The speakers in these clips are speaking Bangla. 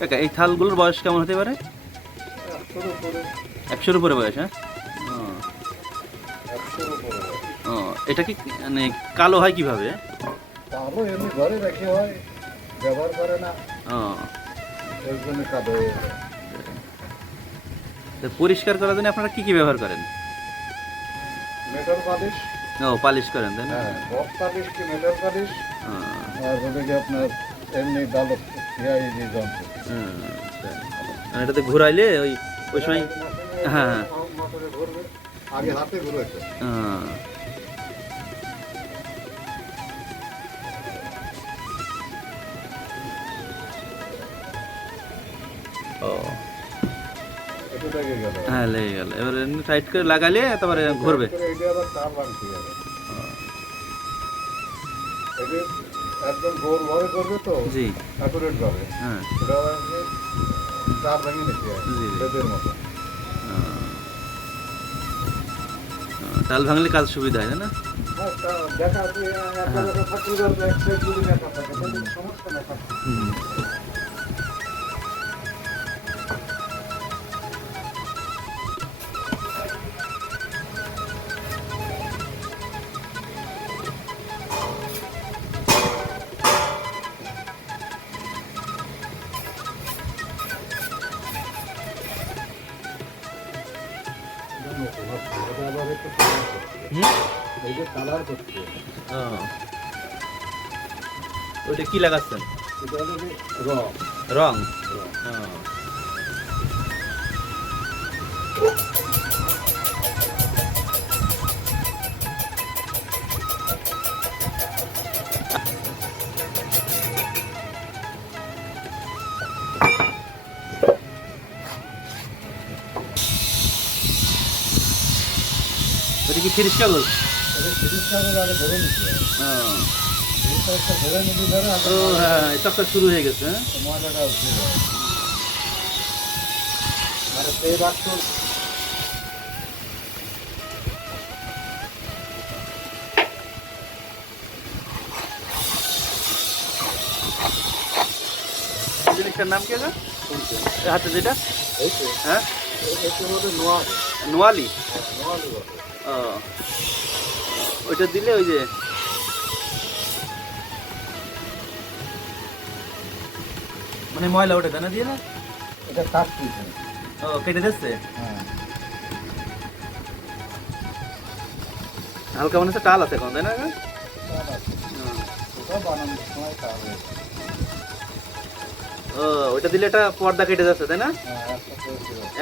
কাকা এই থালগুলোর বয়স কেমন হতে পারে? একশোর উপরে বয়স হ্যাঁ? ও, এটা কি মানে কালো হয় কীভাবে? তারও এমনি ঘরে রেখে হয় ব্যবহার করে না। ও। ওই জন্য কাদো তো পরিষ্কার করার জন্য আপনারা কি কি ব্যবহার করেন? Metal polish. ও পালিশ করেন তাই না? হ্যাঁ বক্স পালিশ কি মেটাল পালিশ? আর আপনার এমনি ইয়া এই যে যন্ত্র হুম, তাই। মানে এটাতে ঘুরাইলে ওই ওই সময় হ্যাঁ, হ্যাঁ। মোটরে ঘুরবে আগে হাতে ঘুরেছে ও, ও এটা লেগে গেল হ্যাঁ লেগে গেল এবার এমনি টাইট করে লাগালে তারপরে ঘুরবে তারপরে এটা আবার তার ভাঙতে যাবে এটা একদম গোল ভাবে করবে তো জি। অ্যাকুরেট ভাবে। হ্যাঁ। ওটা ভেঙে নিতে হয় জি। বেদের মতো। ভাঙলে কাজ সুবিধা হয় না? হ্যাঁ, দেখা এই যে কালার করছে ও। ওইটা কি লাগাচ্ছেন এটা হলো যে রং রং রং। ও। ওটা কি ফিরিস কাগজ নিতে হয় হ্যাঁ শুরু হয়ে গেছে হ্যাঁ? জিনিসটার নাম কি হাতে যেটা? হ্যাঁ? এটার মধ্যে নোয়া নোয়ালি। ও। ওইটা দিলে ওই যে মানে ময়লা ওটা দানা দিয়ে না? এটা কাট ও কেটে দিচ্ছে? হ্যাঁ। হালকা মনে হচ্ছে টাল আছে এখন তাই না ও ওইটা দিলে এটা পর্দা কেটে যাচ্ছে তাই না? হ্যাঁ।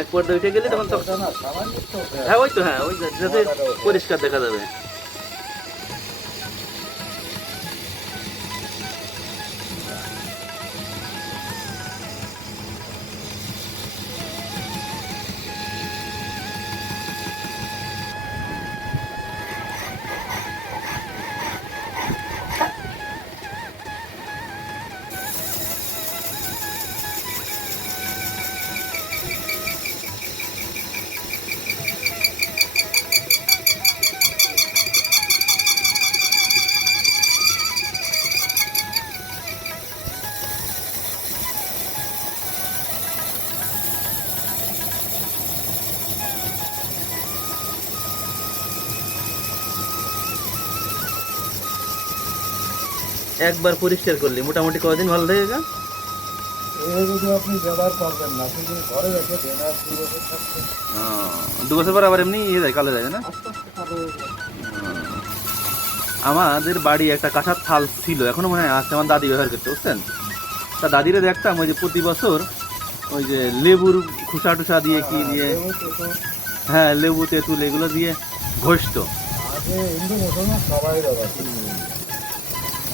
এক পর্দা উঠে গেলে তখন তো না তো হ্যাঁ। ওই তো হ্যাঁ ওই যাতে পরিষ্কার দেখা যাবে। একবার পরিষ্কার করলে মোটামুটি কদিন ভালো থাকে গা এই আপনি ব্যবহার করবেন না শুধু ঘরে রেখে দেন আর দু বছর থাকবে। দু বছর পর আবার এমনি ইয়ে যায় কালো যায় না? হয়ে আমাদের বাড়ি একটা কাঁসার থাল ছিল এখনও মনে হয় আছে আমার দাদি ব্যবহার করতে বুঝছেন? তা দাদিরে দেখতাম ওই যে প্রতি বছর ওই যে লেবুর খুসা টুসা দিয়ে কি দিয়ে? হ্যাঁ লেবু তেঁতুল এগুলো দিয়ে ঘষত। হিন্দু মুসলমান সবাই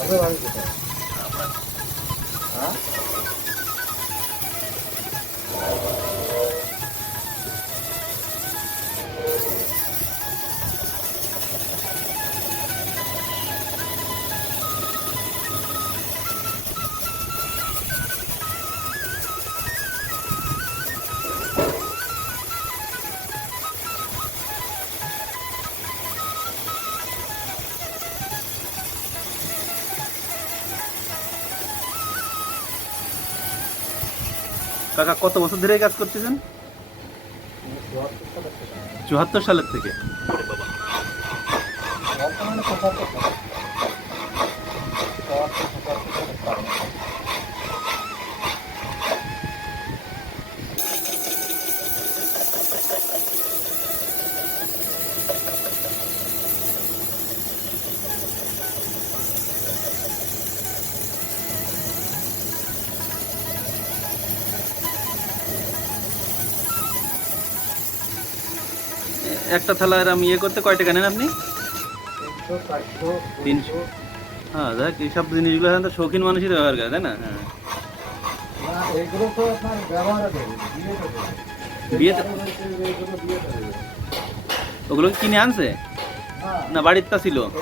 ব্যবহার করে আপনার বাড়ি কোথায় হ্যাঁ কাকা কত বছর ধরে কাজ করতেছেন? চুহাত্তর সালের থেকে। বর্তমানে একটা থালার আমি ইয়ে করতে কয় টাকা নেন আপনি? তিনশো। হ্যাঁ দেখ এইসব জিনিসগুলো সাধারণত শৌখিন মানুষই ব্যবহার করে তাই না? হ্যাঁ। তো আপনার ব্যবহারে বিয়েতে। ওগুলো কিনে আনছে? না, না বাড়িতে ছিল। তো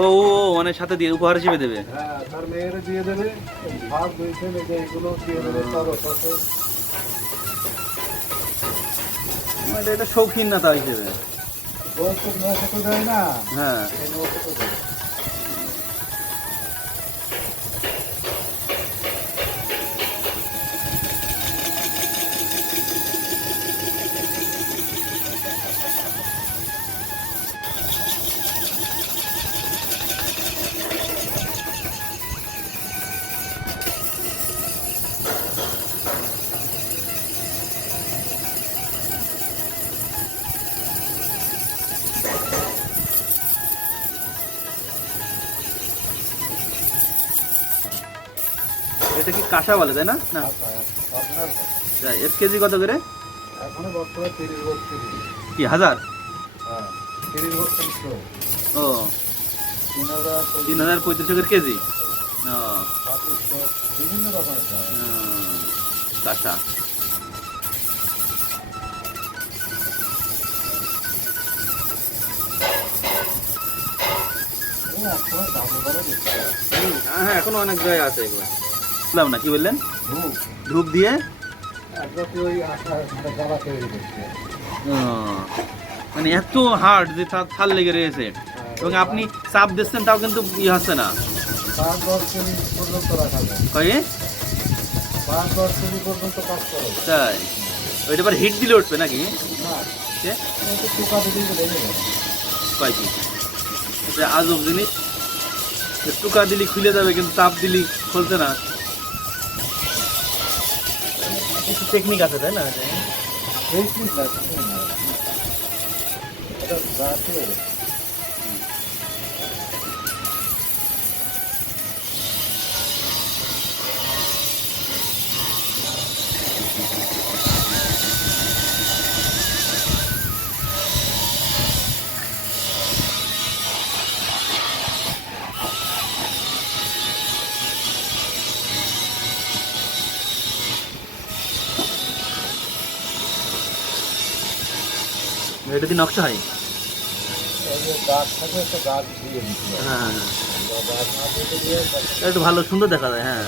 ও ও মানে সাথে দিয়ে উপহার হিসেবে হ্যাঁ, দিয়ে দেবে, এটা শৌখিন না তাই হিসেবে। নৌকো দেয় না, হ্যাঁ। নৌকো এটা কি কাঁসা বলে তাই না? না। তাই, এর কেজি কত করে? কি হাজার? হ্যাঁ ও। তিন হাজার পঁয়ত্রিশ। টাকার কেজি? ও। কাঁসা। হয়। হ্যাঁ এখনও অনেক জায়গায় আছে এগুলো। বুঝলাম না, কি বললেন? ধূপ দিয়ে? মানে এত হার্ড যে থাল লেগে রয়েছে। এবং আপনি চাপ দিচ্ছেন, তাও কিন্তু ই হচ্ছে না। তাই। ওইটা আবার হিট দিলে উঠবে নাকি? আজব জিনিস। টুকা দিলি খুলে যাবে, কিন্তু চাপ দিলি খুলছে না। টেকনিক আছে তাই না? টেকনিক কি এটা দিয়ে নকশা হয়? যে গাছ থাকে একটা গাছ দিয়ে হ্যাঁ। একটু ভালো সুন্দর দেখা যায় হ্যাঁ।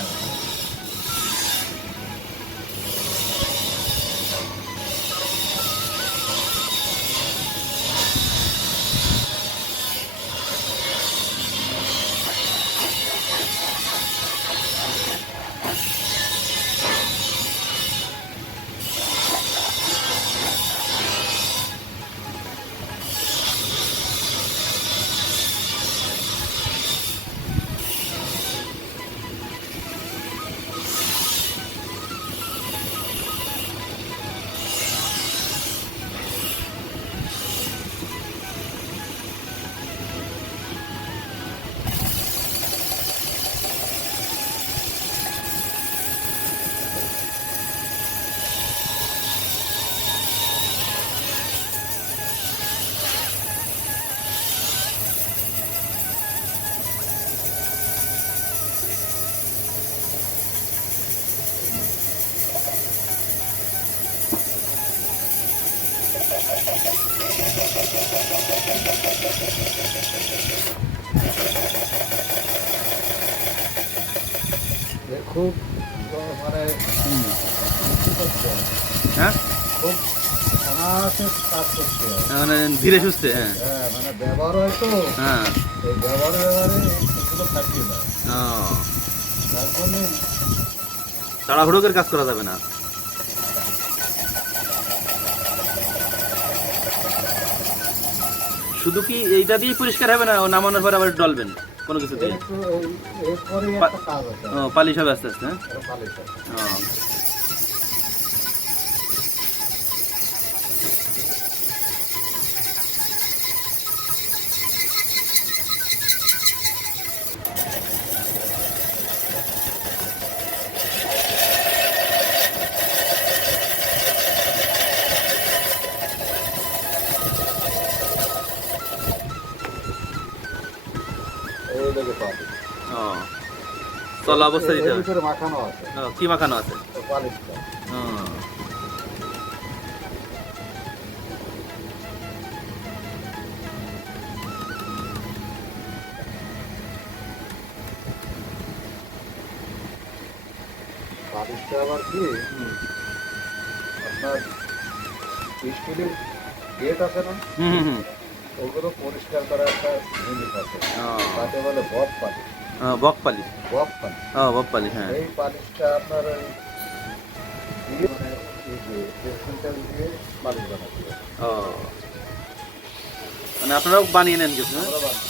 খুব মানে হ্যাঁ? খুব কাজ মানে ধীরে সুস্থে হ্যাঁ। হ্যাঁ মানে ব্যবহার হয় তো। হ্যাঁ। এই ব্যবহারে ব্যবহারে এগুলো থাকিয়ে দেয়। ও। জন্য তাড়াহুড়ো করে কাজ করা যাবে না। শুধু কি এইটা দিয়ে পরিষ্কার হবে না ও নামানোর পর আবার ডলবেন? কোনো কিছু ও, পালিশ হবে আস্তে আস্তে হ্যাঁ? চলা অবস্থা দিতে হবে। মাখানো আছে। কি মাখানো আছে? পালিশটা আবার কি। আপনার স্টিলের গেট আছে না? হুম হুম ওগুলো পরিষ্কার করার একটা জিনিস আছে। তাকে বলে বব পালিশ। বক পালিশ বব পালিশ ও বক পালিশ হ্যাঁ এই পালিশটা আপনার ওই দিয়ে মানে এই যে পেন্সিলটা দিয়ে পালিশ বানাতে হবে। ও মানে আপনারাও বানিয়ে নেন কিছু হ্যাঁ? আমরা বানাই।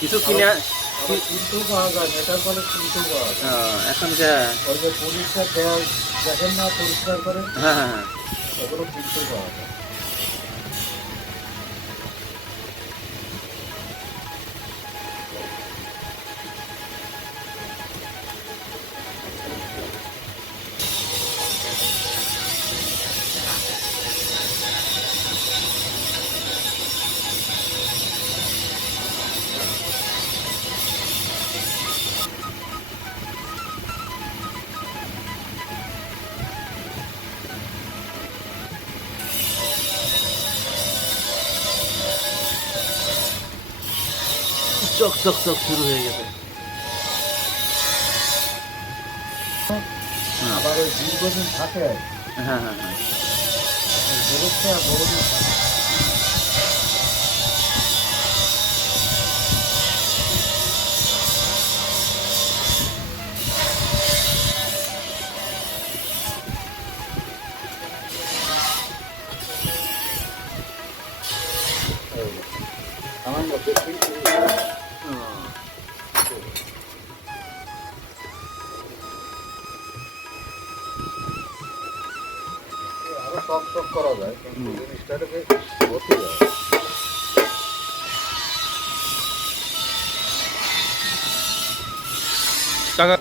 কিছু কিনে আবার কিন্তু পাওয়া যায় মেটাল পালিশ কিন্তু পাওয়া যায় ও, এখন যে ওই যে পরিষ্কার দেওয়া দেখেন না পরিষ্কার করে হ্যাঁ হ্যাঁ হ্যাঁ ওগুলো কিন্তু পাওয়া যায় চক চক চক শুরু হয়ে গেছে। আবার ওই দীর্ঘদিন থাকে। হ্যাঁ হ্যাঁ হ্যাঁ। বেরোচ্ছে আর বহুদিন থাকে। এই যে, করা যায় কিন্তু। জিনিসটাকে গতি যায় টাকা